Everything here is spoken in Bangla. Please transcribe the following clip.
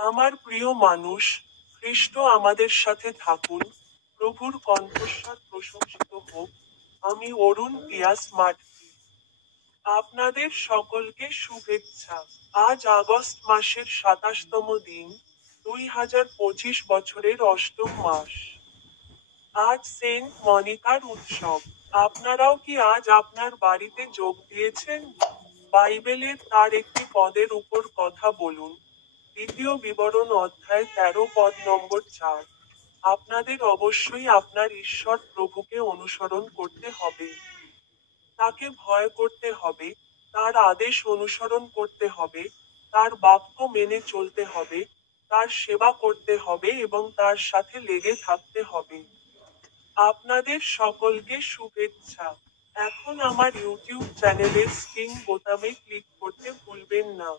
আমার প্রিয় মানুষ, খ্রিস্ট আমাদের সাথে থাকুন, প্রভুর কণ্ঠস্বর প্রশংসিত হোক। আমি অরুণ পিয়াস মাঠি। আপনাদের সকলকে শুভেচ্ছা। আজ আগস্ট মাসের ২৭তম দিন, ২০২৫ বছরের অষ্টম মাস। আজ সেন্ট মনিকার উৎসব। আপনারাও কি আজ আপনার বাড়িতে যোগ দিয়েছেন? বাইবেলের তার একটি পদের উপর কথা বলুন। দ্বিতীয় বিবরণ অধ্যায় ১৩ পদ নম্বর ৪। আপনাদের অবশ্যই আপনার ঈশ্বর প্রভুকে অনুসরণ করতে হবে। তাকে ভয় করতে হবে, তার আদেশ অনুসরণ করতে হবে, তার বাক্য মেনে চলতে হবে, তার সেবা করতে হবে এবং তার সাথে লেগে থাকতে হবে। আপনাদের সকলকে শুভেচ্ছা। এখন আমার ইউটিউব চ্যানেলের স্ক্রিন বোতামে ক্লিক করতে ভুলবেন না।